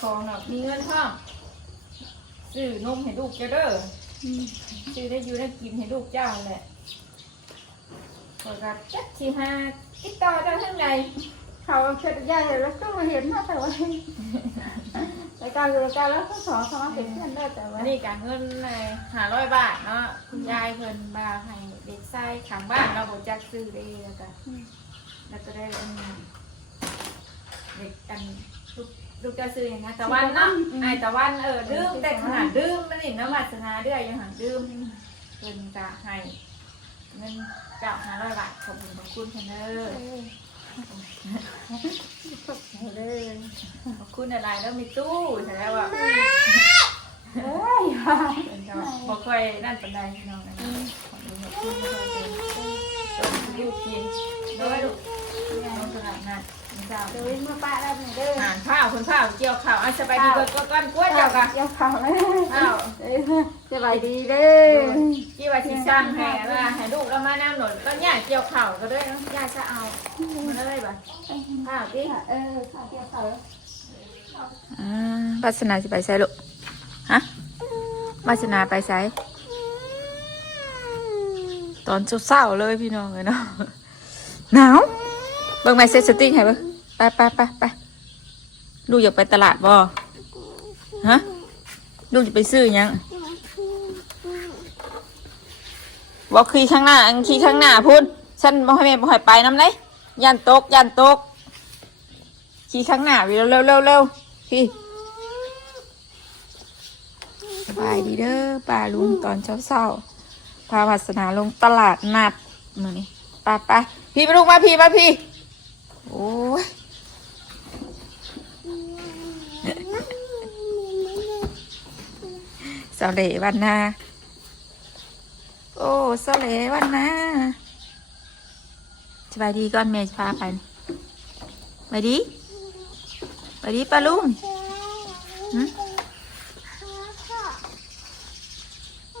ของเนาะมีเงินพ่อซื้อนมให้ลูกเจ้าเด้อซื้อได้อยู่ได้กินให้ลูกเจ้าแหละขอกับจัดชีฮาติดต่อเจ้าทั้งใดเขาเช็ดยาเห็นแล้วก็มาเห็นมาแต่ว่าในการดูการแล้วก็ขอเขามาเป็นเพื่อนได้แต่ว่า นี่การเงิน500 บาทเนาะคุณยายเพิ่นมาให้เด็กชายข้างบ้านเราบ่จักซื้อได้แล้วก็ได้เด็กอันลูกจะซื้ออย่างนี้ตะวันเนาะไอ้ตะวันดื่มแต่ขนาดดื่มมันนี่น้ำวาสนาเรื่อยยังหันดื่มเพิ่นจะให้เงิน500 บาทขอบคุณเพิ่นเด้อขอบคุณอะไรแล้วมีตู้ใช่แล้วอ่ะพอค่อยนั่นปันไดน้องนะขอบคุณลูกกินด้วยลูกน้องตลาดนัดเจ้า เดี๋ยวมาป้าได้ไหมเด้อ อ่านข้าวคุณข้าวเกี่ยวข้าวอันสบายดีก็ก้อนกล้วยเจ้าค่ะ เกี่ยวข้าวเลย อ้าว สบายดีเด้อ กี่ว่าที่สร้างให้ว่าให้ลูกเรามาน้ำหนุนก็ย่าเกี่ยวข้าวก็ด้วยย่าจะเอามาเลยบ่ข้าวที่ ข้าวเกี่ยวข้าว วาสนาจะไปใส่ลูกฮะวาสนาไปใส่ตอนเศร้าๆเลยพี่น้องเลยเนาะหนาวเบิ่งไม้เซตสติ้งให้เบิ่งไปลูกอยากไปตลาดบ่ฮะลูกจะไปซื้อยังบอกขี่ข้างหน้าขี่ข้างหน้าพูดฉันบ่ให้แม่บ่ให้ไปน้ำเลยยันตกขี่ข้างหน้าเร็วพี่สบายดีเด้อป้าลุงตอนเช้าพาวาสนาลงตลาดนัดมื้อนี้ไปพี่ไปลูกมาพี่โอ้ยเสาเหล่วันนาโอ้เสาเหล่วันนาสบายดีก่อนแม่จะพาไปไปดีป้าลุง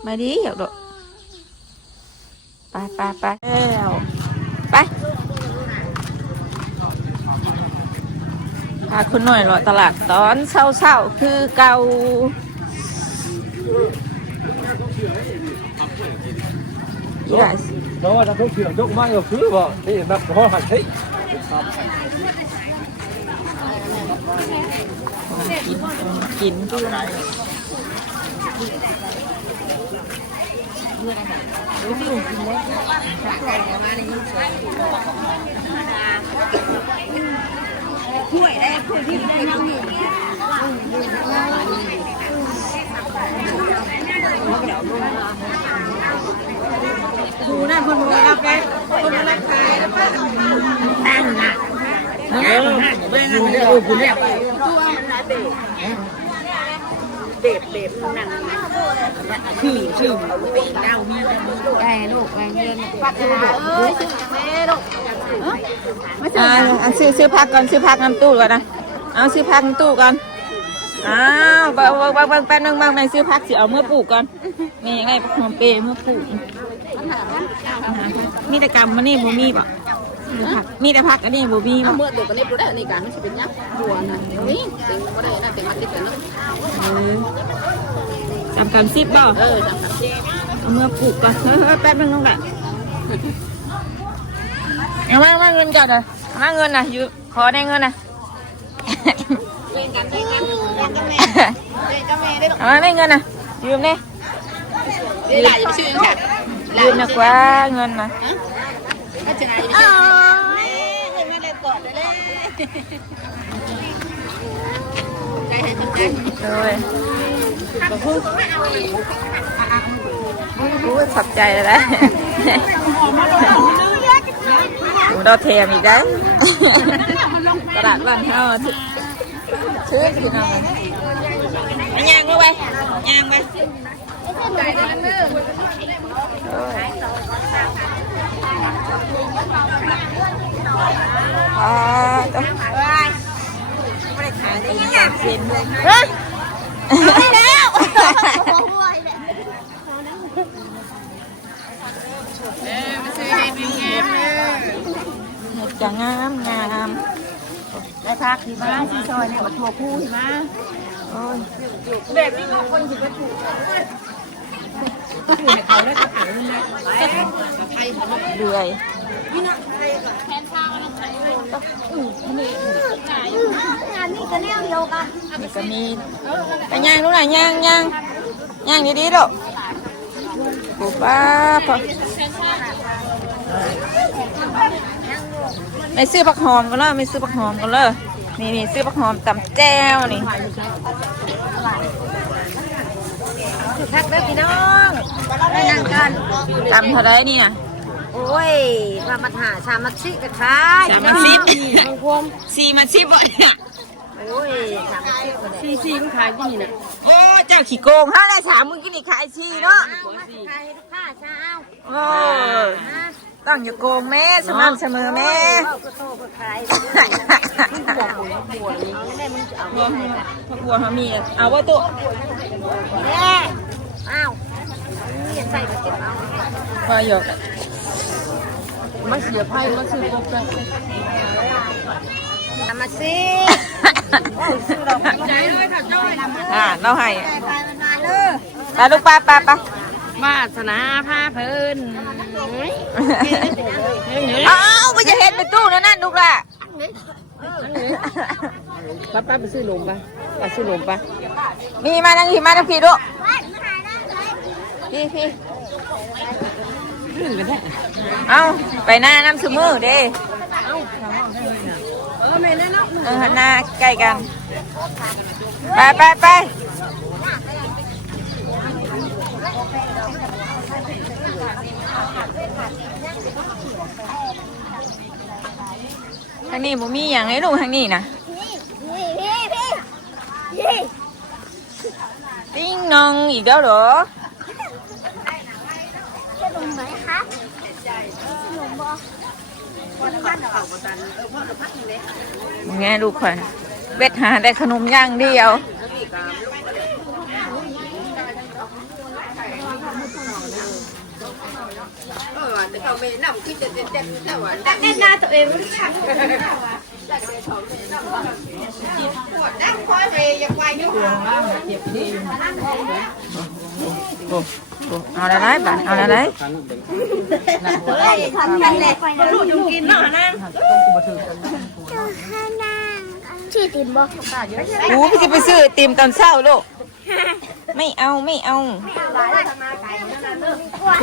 มาดีอยากดไปแล้วไปพาคุณหน่อยรอตลาดตอนเช้าคือเก่าyes เพราะว่าถ้าพวกเสือยกไม้ก็คือว่านี่นักขอหันเฮ้ยกินถ้วยได้ถ้วยที่ได้น้องอยู่ดูนะคนดูรับแกคนดูรับขายแล้วป้าตั้งนะคุณเนี่ยคุณเนี่ยเด็บนั่งชื่อปีนเอามีไอ้ลูกไอ้เงินพัฒนาชื่อจังเลยลูกซื้อพักก่อนซื้อพักน้ำตู้ก่อนนะเอาซื้อพักน้ำตู้ก่อนอ้าวบางแป๊บนึงบางในซื้อพักสิเอาเมื่อปลูกก่อนมีไงหอมเปย์เมื่อปลูกมีแต่กำมันนี่บูมี่ป่ะมีแต่พักอันนี้บูมี่ป่ะเมื่อตัวนี้ปุ๊บได้ในการมันจะเป็นยักษ์บัวนะเดี๋ยวนี้เต็มก็ได้นะเต็มมาติดกันแล้ว3 10ป่ะเอาเมื่อปลูกก่อนแป๊บนึงน้องแบบเอามาเงินก่อนเลยมาเงินนะอยู่ขอได้เงินนะเอามาไม่เงินนะยืมเนี่ยยืมนะกว่าเงินนะเลยขอบใจเลยนะเราแถมอีกได้ตลาดบ้านเฮาซื้อกินเอาย่างไปย่างไปต้องไม่ได้ขายตี3 เซนเลยไม่แล้วมาซื้อให้เป็นงามเลยจะงาม ได้พักที่มาซีซอยเนี่ยมาทัวคู่ที่มา โอ้ย แบบนี้ก็คนสิไปถูก เขาได้กระเป๋าเลยนะไทย เดือย งานนี้ก็แนวเดียวกัน นี่ก็มีไปย่างลูกหน่อยย่างดีๆลูกปุ๊บป้าพอไม่ซื้อผักหอมกันเลยไม่ซื้อผักหอมกันเลยนี่ซื้อผักหอมตำแจ่วนี่ ทักเด้อพี่น้องได้นั่งกัน ตำเท่าไรนี่นะ โอ้ยมาหาชามัดซิกระชาย มันพวม4 10บ่เนี่ย โอ้ยชามัดซิกซีซีมันขายที่นี่นะ โอ้เจ้าขี้โกงห้าได้ถามมึงกินนี่ขายชีเนาะ ขายลูกค้าชาเอา โอ้ต้องอย่าโกงแม่สม่ำเสมอแม่ ก็โตก็ขายบัวนี่แม่มึงจะเอา พวกพวกเขามีเอาไว้ตัว แม่อ้าวนี่ใส่ไปเก็บเอา พอหยก มาเสียไพ่มาซื้อกบกันทำมาสิ ใจเลยค่ะจ้อย เราให้ ไปมันมาเลย ไปลูกไป วาสนาพาเพิ่น เอาไปจะเห็นเป็นตู้นั่นลูกล่ะ ป้าไปซื้อลมปะไปซื้อลมปะ มีมาทางพี่ลูกพี่เอาไปหน้าน้ำสมือเด้หันหน้าใกล้กันไปทางนี้บ่มีอย่างให้ลูกทางนี้นะติ้งนองอีกแล้วเหรอไงลูกคนเบ็ดหาได้ขนมย่างเดียวแต่เขาไม่นำคิดจะเจ็บแต่ว่าแน่นาตัวเองรู้จักนั่งคอยไปยังไงอยู่ เอาอะไรบ้างเอาอะไร เฮ้ยทำกันเลยลูกยุงกินเนาะนะ ชื่อติมบอก พี่จะไปซื้อไอติมตอนเช้าลูกไม่เอา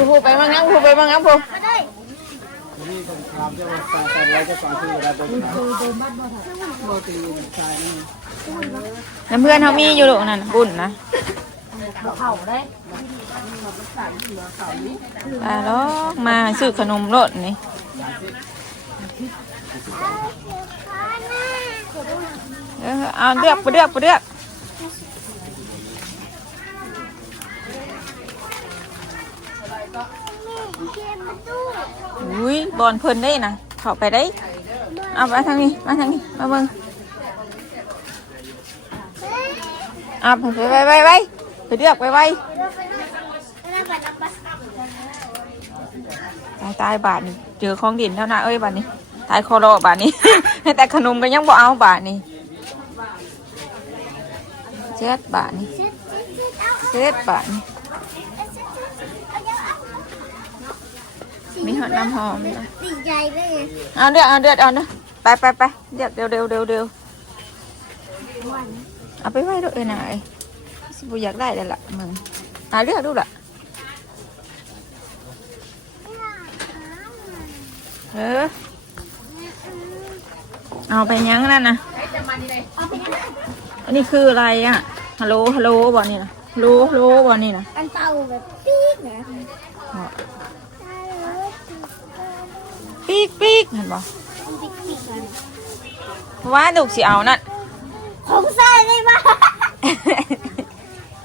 พูไปบ้างงั้นพูน้ำเพื่อนเขามีอยู่ลูกนั่นบุญนะแล้วมาซื้อขนมรสนี่เอาเลือกไปเลือกอุ้ยบอลเพิ่นได้นะเข้าไปได้เอามาทางนี้มาเบิ่งเอาไปเลือกไปตายบาทนี่เจอของดินเท่านั้นเอ้ยบาทนี้ตายคอรอบาทนี้ แต่ขนมก็ยังบ่เอาบาทนี้7 บาทนี่7 บาทนี่มีหอดน้ำหอม ดีใจเลย เอาเดือดนะไปเดือดเร็วเอาไปไว้ด้วยหน่อยสิบุอยากได้เลยล่ะมึงเลือกดูล่ะเอาไปยังนั่นนะอันนี้คืออะไรอ่ะฮัลโหลบ่นี่นะฮัลโหลบ่นี่นะ อันเต่าแบบปี๊ดนะ ปีกเห็นบ่เพราะว่าลูกสิเอานั่น ผมใส่เลยมา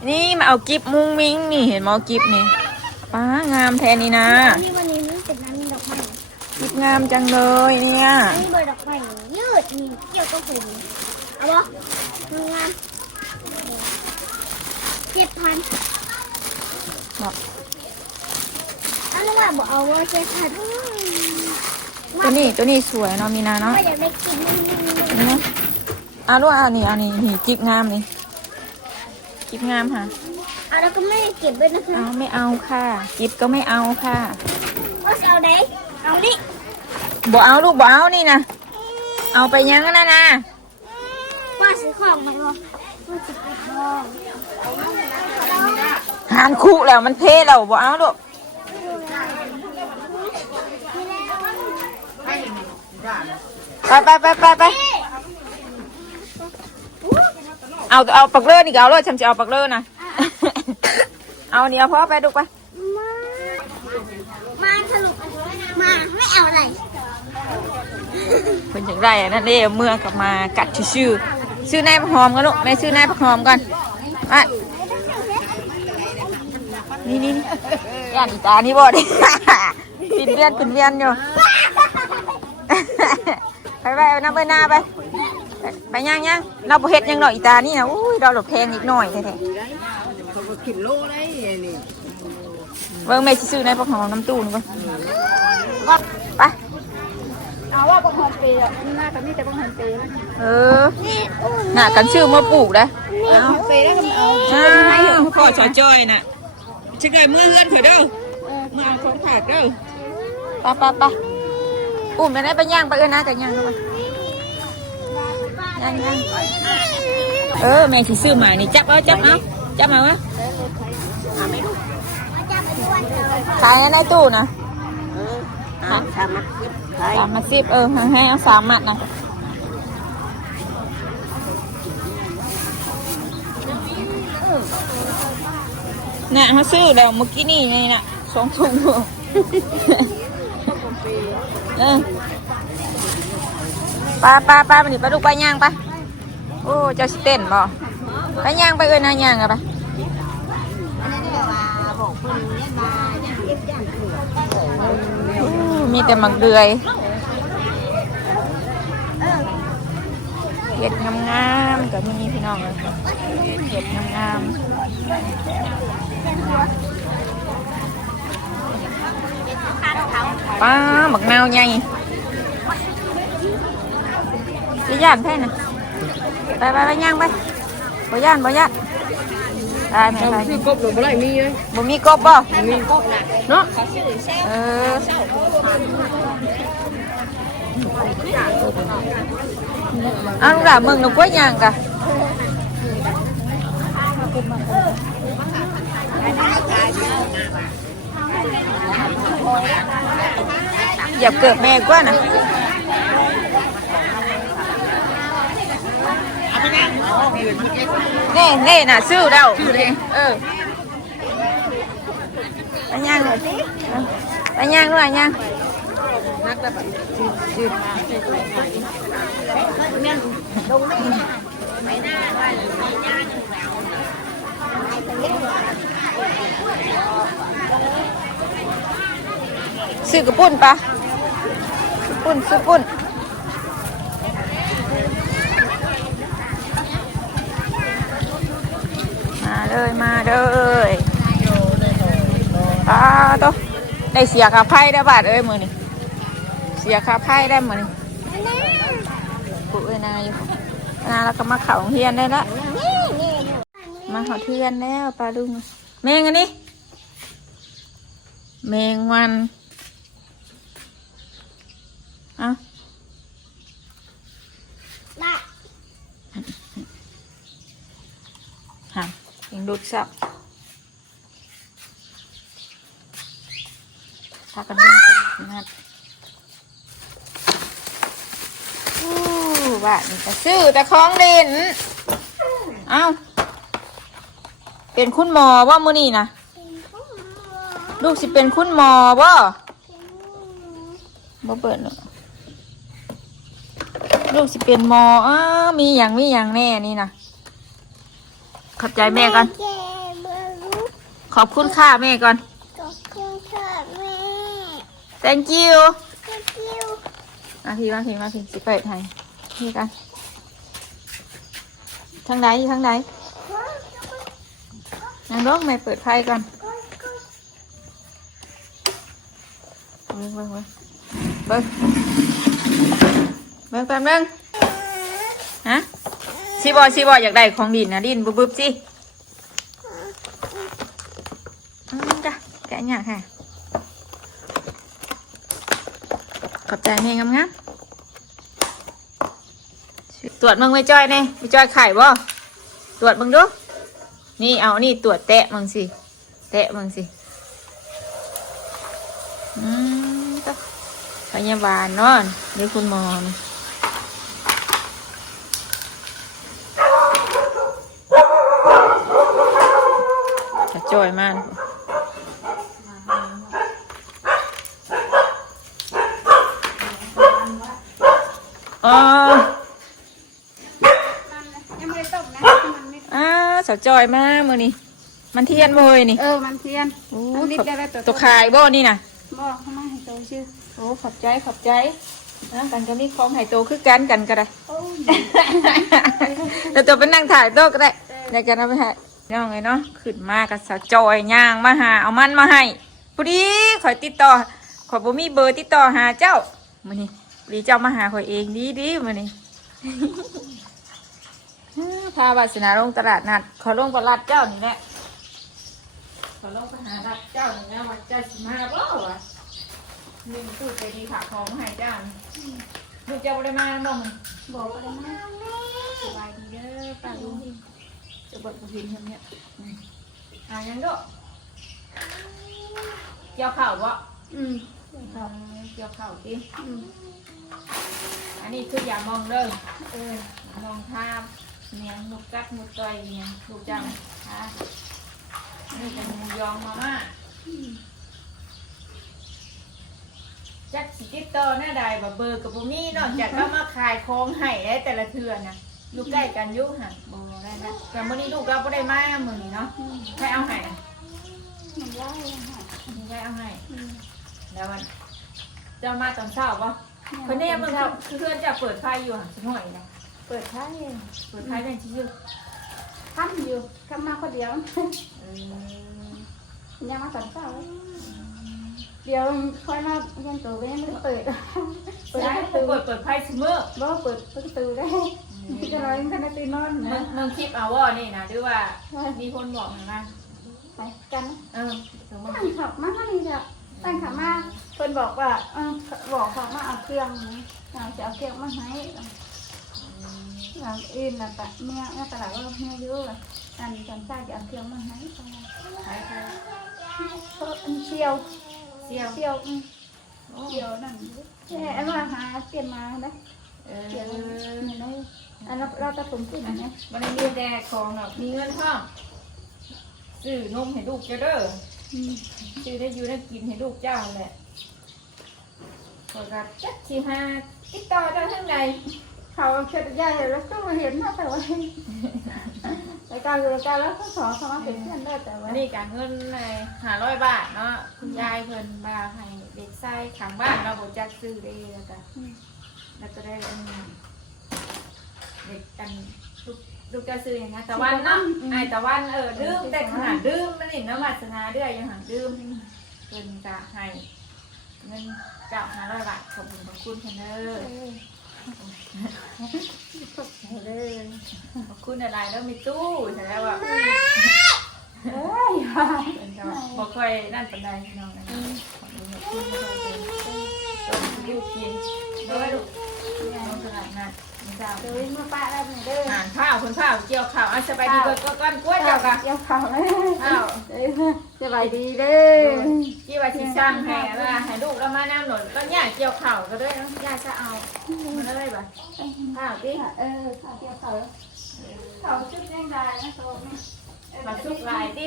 นี่มาเอากิบมุ้งมิ้งนี่เห็นมั้ยกิบนี่ป้างามแทนนี่นะ นี่วันนี้มันเป็นน้ำดอกไม้ กิบงามจังเลยเนี่ย นี่เบอร์ดอกไม้ยืดนี่เกี่ยวกับผมเอาบ่งาม7,000อันนั้นว่าบอกเอาว่า7,000 ตัวนี้สวยเนาะมีนาเนาะ ก็อยากได้กินนี่ นี่นะลูกอันนี้นี่จิบงามนี่จิบงามค่ะ เอาแล้วก็ไม่ได้เก็บด้วยนะคะ เอาไม่เอาค่ะจิบก็ไม่เอาค่ะ ก็เอาไหนเอาดิ บ่เอาลูกบ่เอานี่นะเอาไปยังกันนะ ว่าซื้อของมาลองว่าจะไปลอง หานคู่แล้วมันเพ่เราบ่เอาลูกไปเอาปักเลื่อนนี่ก็เอาเลยฉันจะเอาปักเลื่อนนะ เอาเดี๋ยวพ่อไปดูไป มาสรุปมาไม่เอาอะไร เป็นอย่างไรนั่นเองเมื่อกลับมากัดชื่อนายประหอมกันลูกแม่ชื่อนายประหอมกันอ่ะนี่ย่านอีตานี่บ่ดิ ปิดเวียนอยู่ ไปเอาน้ำไปหน้าไปย่างเราบ่เฮ็ดยังหน่อยอีตานี่นะอุ้ยเราหลบแพงอีกหน่อยแท้ๆ เขาก็กินโลได้นี่ เบิ่งแม่สิซื้อในปากหอมน้ำตู้นี่ก่อนไป เอาว่าบังหอมปีอ่ะหน้ากับนี่แต่บังหอมปี น่ะกันชื่อมาปลูกนะ เอาปีแล้วก็เอา พ่อสอจอยน่ะชิคกี้มือเลื่อนเถอะเด้อมือเอาของผักเด้อไปอุ้มไปไหนไปย่างไปนะแต่ย่างเข้ามาย่างแม่สิซื้อใหม่นี่จับมาวะขายในตู้นะ3 มัด 10ให้เอา3 มัดนะน่ะเขาซื้อแล้วเมื่อกี้นี่ไงน่ะ2 ถุงไปมันนี่ไปลูกไปย่างไปโอ้เจ้าสิเต้นบ่ไปย่างไปนะย่างกันไปมีแต่หมักเดือยเห็ดงามๆกับมีพี่น้องเลยเห็ดงามป้าหมักนาวใหญ่จะย่านแค่น่ะไปย่างไปบ่ย่านได้ไหมไป คือกบหรืออะไรมีเลย บ่มีกบบ่ มีกบเนาะ เอาลูกหลานมึงหนูก็ย่างกะอย่าเกิดแม่กว่านะนี่น่ะซื้อเด้าไปย่างเลยไปย่างด้วยย่างซื้อกระปุ่นปะซื้อปุ่นมาเลยตัวได้เสียค่าไพ่ได้บาทมือนี่เสียค่าไพ่ได้มือนี่ปุ๊บนาอยู่นาแล้วก็มาเขาเฮียนได้ละมาเขาเทียนแล้วปลาดุงแมงอันนี้แมงวันยังดูดซับพากันเล่นกันนัดบ้านนี่ก็ซื้อแต่ของเล่นเป็นคุณหมอว่ามื้อนี้นะลูกสิเป็นคุณหมอบ่เปิดเนาะลูกสิเป็นหมอมีอย่างแน่นี่นะขอบใจแม่ก่อนขอบคุณค่ะแม่ก่อน ขอบคุณค่ะแม่ thank you พี่ มาสิเปิดให้นี่กันทางไหนนางรถแม่เปิดไฟก่อนเว้ย เบิ้งแป๊บนึงฮะชีบออยากได้ของดินนะดินบึบสิจ้ะแกะเนี่ยค่ะขอบใจเนี่ยงามๆตรวจมึงไม่จ้อยเนี่ยไม่จ้อยไข่บ่ตรวจมึงดูนี่เอานี่ตรวจแตะมึงสิก็พยาบาลเนาะเดี๋ยวคุณหมอจะจ้อยมากอ๋อยังไม่ได้ต้มนะมันไม่ สาวจอยมากมือนี่มันเทียนบ่เลยนี่ มันเทียนมันนิดได้แล้ว ตัวคายบ่นี่นะ บอกเขามาให้โตชื่อ โอ้ขอบใจนะกันก็นี่ของไห่โตคือกันก็ได้ โอ้ย แต่ตัวเป็นนั่งถ่ายโต๊ะก็ได้ได้กันเอาไปให้น้องไงเนาะขึ้นมากับสาวจอยย่างมาหาเอามันมาให้พอดีขอยติดต่อขอยบ่มีเบอร์ติดต่อหาเจ้ามื้อนี้พอดีเจ้ามาหาขอยเองดีมื้อนี้ พาวาสนาลงตลาดนัดขอลงตลาดเจ้านี่แหละขอลงไปหารับเจ้านี่นะว่าเจ้าสิมาบ่วะนี่พูดใจดีค่ะของมาให้เจ้านี่ลูกเจ้าบ่ได้มาน้อง บอกอะไรนะ สบายดีเด้อป้าลุงจะบดบุหินทำเนี่ยยังด้วยเกี่ยวข่าววะเกี่ยวข่าวดิอันนี้คืออย่ามองเด้อมองท่าเนี่ยนกกัดนกต่อยเนี่ยลูกจังค่ะนี่เป็นหมูยองมาม่าจักสิติดต่อหน้าใดแบบเบอร์กับบุมี่นอกจากก็มาขายของให้ได้แต่ละเทื่อนะอยู่ใกล้กันยุ่หันโบได้นะแต่มื่อนี้ลูกเราไม่ได้มามือนี้เนาะให้เอาให้มันไล่ให้เอาให้แล้วมันจะมาตอนเช้าปะคนนี้มึงคือเพื่อนจะเปิดไฟอยู่หันหน่อยนะ เปิดท้าย เป็นชื่อ ทำอยู่ทำมาคนเดียวยังมาสอนเช้าเดี๋ยวค่อยมาเรียนตัวไม่ได้เปิดเปิดไฟเสมอ บ่เปิดประตูได้จะร้อยขนาดตีนอนนะ มึงคลิปเอาว่านี่นะด้วยว่ามีคนบอกมา ไปกัน สมมติ ตั้งขับมานี่จ้ะตั้งขับมาเพิ่นบอกว่าบอกเขามาเอาเครื่องอยากจะเอาเครื่องมาให้หลังอื่นน่ะปะเมียตลาดว่าเมียเยอะอันจันทราจะเอาเครื่องมาให้เชียวนั่นแค่อันว่าหาเปลี่ยนมาได้เปลี่ยนนี่ได้อันเราจะผมขึ้นนะ วันนี้มีแดกของแบบมีเงินท่องซื้อนมให้ลูกเจ้าเด้อซื้อได้อยู่ได้กินให้ลูกเจ้าแหละขอรับจัดที่ห้าติดต่อได้ทั้งใด เขาเช็ดยาเห็นแล้วต้องมาเห็นนะแต่ว่ารายการอยู่รายการแล้วก็สอนเขามาเป็นเพื่อนได้แต่ว่า นี่การเงินเลย500 บาทเนาะคุณยายเพิ่นบาให้เด็กไส้ขังบ้านเราบอกจัดซื้อได้แล้วก็ได้เด็กกันลูกจะซื้ออย่างนี้แต่วันเนาะแต่วันดื้มแต่ขนาดดื้มมันนี่น้ำมัสนาเดือยยังหันดื้มเพิ่นจะให้เงินเจ้า500 บาทขอบคุณเพิ่นเด้อขอบคุณอะไรแล้วมีตู้ใช่แล้วอ่ะบอกค่อยนั่นปันไดน้องนะขอบคุณลูกกินด้วยลูกน้องตลาดนัดเจ้า เดี๋ยวมาป้าได้ไหมเด้อ หานข้าวคนข้าวเกี่ยวข้าวอันสบายดีก็ก้อนกล้วยเจ้ากัน เกี่ยวข้าวเลย ข้าว สบายดีเด้อ กี่ว่าชิช่างให้ว่าให้ลูกแล้วมาน้ำหล่นก็ย่าเกี่ยวข้าวก็ด้วยนะย่าจะเอามันอะไรบ้างข้าวที่ ข้าวเกี่ยวข้าวข้าวชุดแดงได้นะโซ่นี่ มาชุกลายที่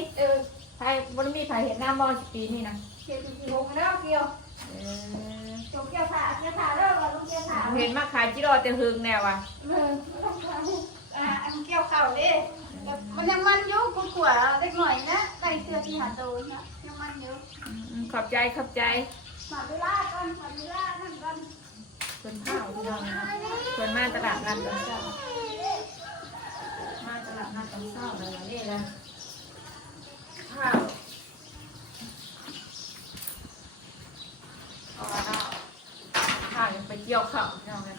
ใครบนมีใครเห็นหน้ามอปีนี่นะ เกี่ยวกี่โมงแล้วเกี่ยวจบเกี่ยวขาเกี่ยวขาแล้วเราต้องเกี่ยวขา เห็นมาขายจิโร่แต่หึงแนวอ่ะ อันเกี่ยวข้าวดิมันยังมันอยู่กูขวาเล็กหน่อยนะใส่เสื้อที่หาโตนะยังมันอยู่ ขอบใจ มาเวลาก่อนมาเวลานั่นก่อน คนข้าวที่เราคนมาตลาดนัดตอนเช้ามาตลาดนัดตอนเช้าเลยนี่นะข้าว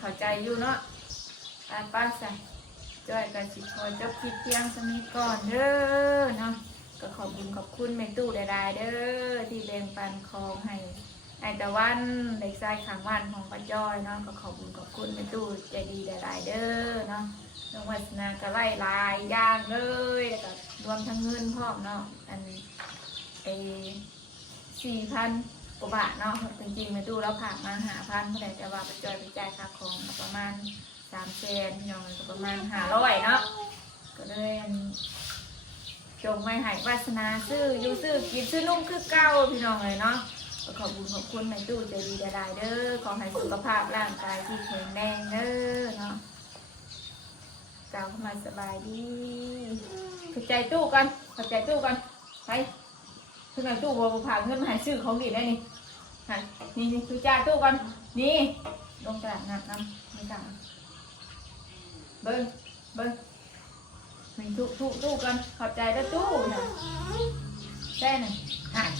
เข้าใจอยู่เนาะป้าใส่จ้อยกันสิพอจบคลิปเพียงสมิก่อนเด้อเนาะก็ขอบคุณแม่ตู้ได้เด้อที่แบ่งปันของให้ไอตะวันเด็กชายขังวันของป้าจ้อยเนาะก็ขอบคุณแม่ตู้ใจดีได้เด้อเนาะน้องวัฒนาก็ไล่ลายย่างเลยแล้วก็รวมทั้งเงินพร้อมเนาะอัน4,000 กว่าบาทเนาะจริงๆแม่ตู้แล้วผ่านมา5,000เท่าไหร่แต่ว่าป้าจ้อยไปจ่ายค่าของประมาณ300,000พี่น้องก็ประมาณ500เนาะก็เลยจงไม่หายวาสนาซื้ออยู่ซื้อกินซื้อนุ่มคือเก่าพี่น้องเลยเนาะก็ขอบคุณแม่ตู้ใจดีได้เด้อขอให้สุขภาพร่างกายที่แข็งแรงเด้อเนาะกล่าวเข้ามาสบายดีขอบใจตู้กันขอบใจตู้กันไปถึงไงตู้บัวผ่าเงินมาให้ซื้อของดีได้นี่นี่คือจ่าตู้กันนี่ลงตลาดน้ำไม่ต่างเบิ้งมันตู้กันขอบใจแล้วตู้นะใช่น่ะ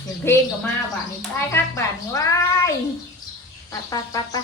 เสียงเพลงก็มาบ้านนี้ได้คักบ้านนี้ว้ายไป